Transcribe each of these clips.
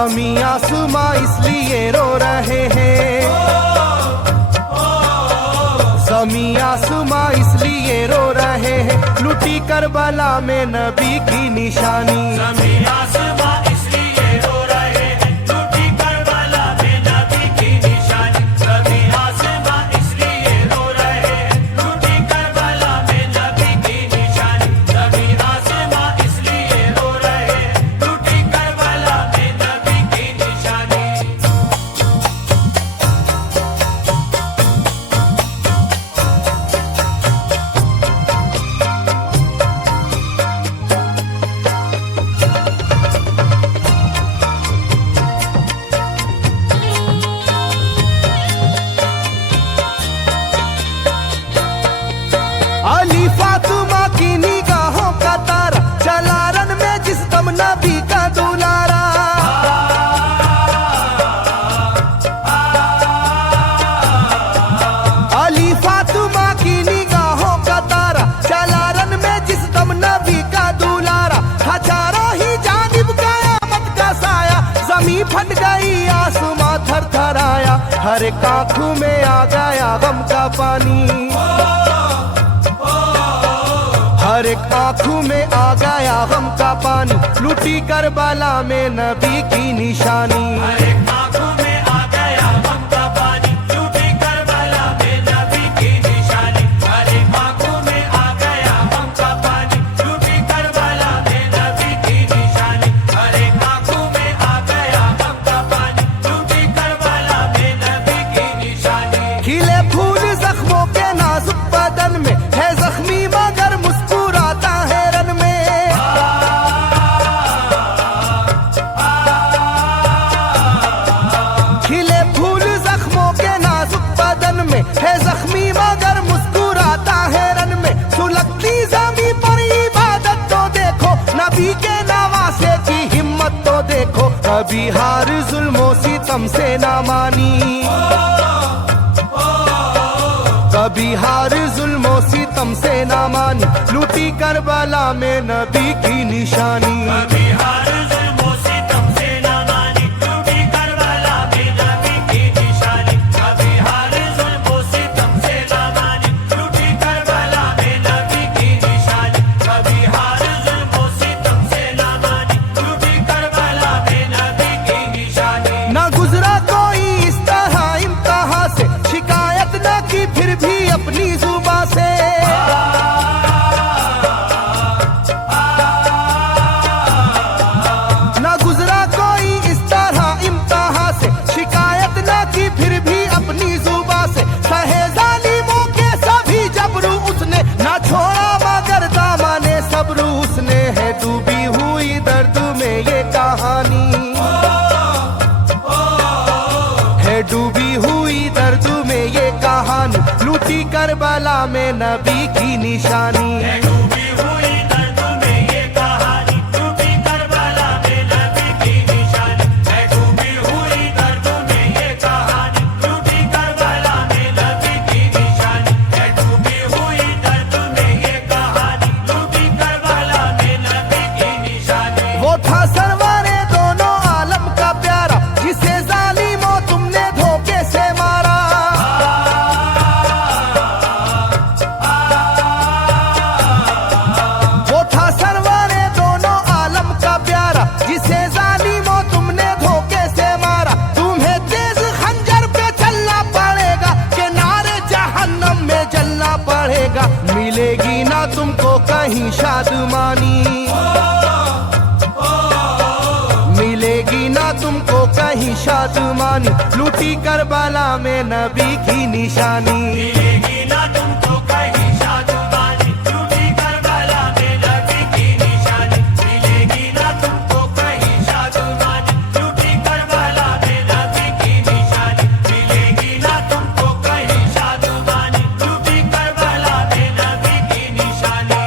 ज़मीं आसमां इसलिए रो रहे हैं, ज़मीं आसमां इसलिए रो रहे हैं, लुटी करबला में नबी की निशानी। ज़मीं आसमां इसलिए रो रहे हैं, लुटी करबला में नबी की निशानी। ज़मीं आसमां इसलिए रो रहे हैं, लुटी करबला में नबी की निशानी। ज़मीं आसमां इसलिए रो रहे हैं, लुटी करबला में नबी की निशानी। अली फातिमा की निगाहों का तारा, चला रन में जिस दम नबी का दुलारा। अली फातिमा की निगाहों का तारा, चला रन में जिस दम नबी का दुलारा। हजारों ही जानिब कयामत का साया, जमीन फट गई आसमां थर थर आया, हर एक आंखों में आ गया गम का पानी। हर एक आंखों में आ गया गम का पानी, लुटी करबला में नबी की निशानी। हर एक आंखों में आ गया गम का पानी, लुटी करबला में नबी की निशानी। हर एक आंखों में आ गया गम का पानी, लुटी करबला में नबी की निशानी। हर एक आंखों में आ गया गम का पानी, लुटी करबला में नबी की निशानी। खिले फूल जख्मों के नाजुक बदन में, है जख्मी मगर मुस्कुराता है रन में। खिले फूल जख्मों के नाजुक बदन में, है जख्मी मगर मुस्कुराता है रन में। सुलगती ज़मीं पर इबादत तो देखो, नबी के नवासे की हिम्मत तो देखो। कभी हार जुल्मों सितम से ना मानी, कभी हार जुल्मों सितम से ना मानी, लुटी करबला में नबी की निशानी। कभी हार जुल्मों सितम से ना मानी, लुटी करबला में नबी की निशानी। कभी हार जुल्मों सितम से ना मानी, लुटी करबला में नबी की निशानी। कभी हार जुल्मों सितम से ना मानी, लुटी करबला में नबी की निशानी। ना गुजरा कोई इस तरह इम्तिहान से, शिकायत न की फिर भी अपनी जुबां से। ना गुजरा कोई इस तरह इम्तिहान से, शिकायत न की फिर भी अपनी जुबां से। सहे जालिमों के सभी जबरू उसने, ना छोड़ा मगर दामने सब्र उसने। है डूबी हुई दर्द में ये कहानी, है डूबी हुई दर्द में ये कहानी, लुटी करबला में नबी की निशानी। है डूबी हुई दर्द में ये कहानी, लुटी करबला में नबी की निशानी। है डूबी हुई दर्द में ये कहानी, लुटी करबला में नबी की निशानी। है डूबी हुई दर्द में ये कहानी, लुटी करबला में नबी की निशानी। वो था सरवारे दोनों आलम का प्यारा, जिसे जालिमों तुमने धोखे से मारा। वो था सरवारे दोनों आलम का प्यारा, जिसे जालिमों तुमने धोखे से मारा। तुम्हें तेज खंजर पे चलना पड़ेगा, कि नारे जहन्नम में जलना पड़ेगा। मिलेगी ना तुमको कहीं शादमानी, मिलेगी ना तुमको कहीं शादमानी, लुटी करबला में नबी की निशानी। मिलेगी ना तुमको कहीं शादमानी, लुटी करबला में नबी की निशानी। मिलेगी ना तुमको कहीं शादमानी, लुटी करबला में नबी की निशानी। मिलेगी ना तुमको कहीं शादमानी, लुटी करबला में नबी की निशानी।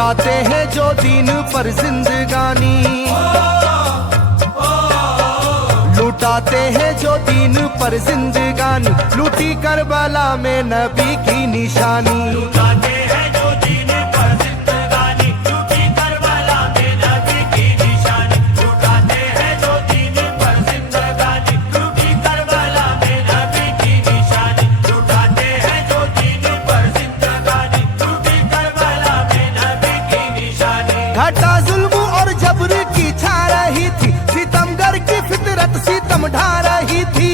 लुटाते हैं जो दीन पर जिंदगानी, लुटाते हैं जो दीन पर जिंदगानी, लूटी करबला में नबी की निशानी। लुटाते हैं जो दीन पर जिंदगानी, लूटी करबला में नबी की निशानी। लुटाते हैं जो दीन पर जिंदगानी, लूटी करबला में नबी की निशानी। लुटाते हैं जो दीन पर जिंदगानी, लूटी करबला में नबी की निशानी। घटा जुल्म और जबर की छा रही थी, सितमगर की फितरत सितम ढा रही थी।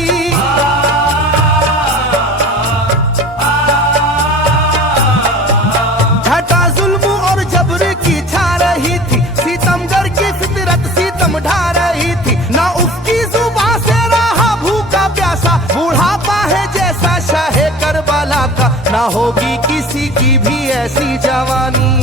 घटा जुल्म और जबर की छा रही थी, सितमगर की फितरत सितम ढा रही थी। ना उसकी जुबान से रहा भूखा प्यासा, बुढ़ापा है जैसा शाहे करबला का। ना होगी किसी की भी ऐसी जवानी,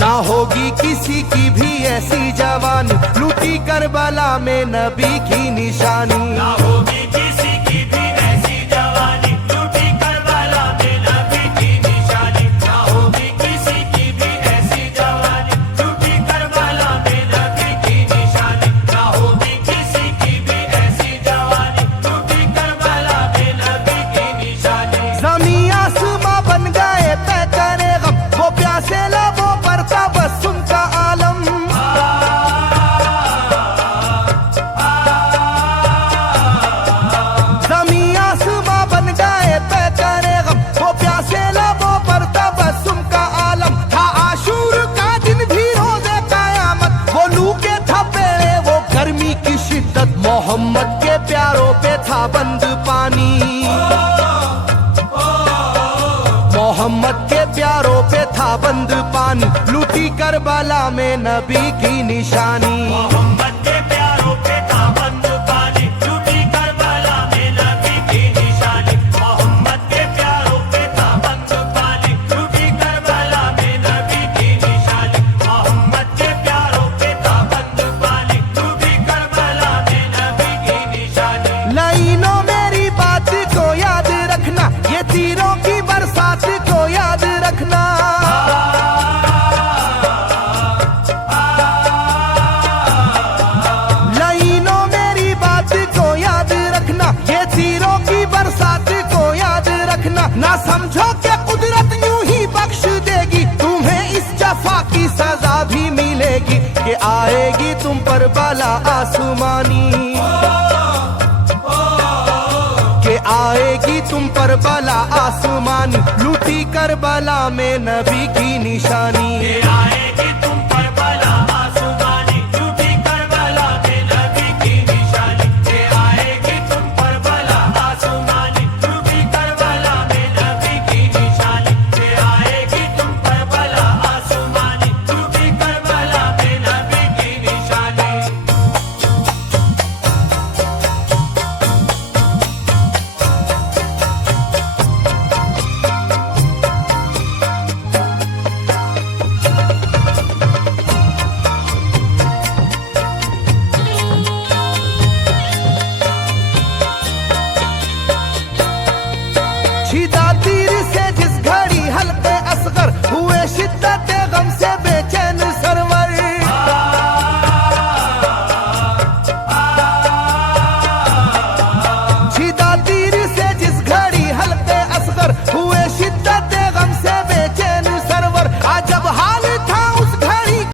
ना होगी किसी की भी ऐसी जवानी, लूटी करबला में नबी की निशानी। ना होगी किसी की भी ऐसी जवानी, लूटी करबला में नबी की निशानी। ना होगी किसी की भी ऐसी जवानी, लूटी करबला में नबी की निशानी। ना होगी किसी की भी ऐसी जवानी, लूटी करबला में नबी की निशानी। ज़मीं आसमां बन गए तय करे गम, वो प्यासे लबों पर तबस्सुम का आलम। ज़मीं आसमां बन गए तय करे गम, वो प्यासे लबों पर तबस्सुम का आलम। था आशूर का दिन भी रोज़े क़यामत, वो लू के थपेड़े वो गर्मी की शिद्दत। मोहम्मद के प्यारों पे था बंद पानी, मोहम्मद के प्यारों पे था बंद पानी, लूटी करबला में नबी की निशानी। मोहम्मद के प्यारों पे था बंद पानी, लूटी करबला में नबी की निशानी। मोहम्मद के प्यारों पे था बंद पानी, लूटी करबला में नबी की निशानी। मोहम्मद के प्यारों पे था बंद पानी, लूटी करबला में नबी की निशानी। लाइनों मेरी बात को याद रखना, ये तीरों की बरसात को याद रखना। लाइनों मेरी बात को याद रखना, ये तीरों की बरसात को याद रखना। ना समझो कि कुदरत यूं ही बख्श देगी, तुम्हें इस जफा की सजा भी मिलेगी। कि आएगी तुम पर बला आसमानी, के आएगी तुम पर बला आसमानी, लूटी करबला में नबी की निशानी। आए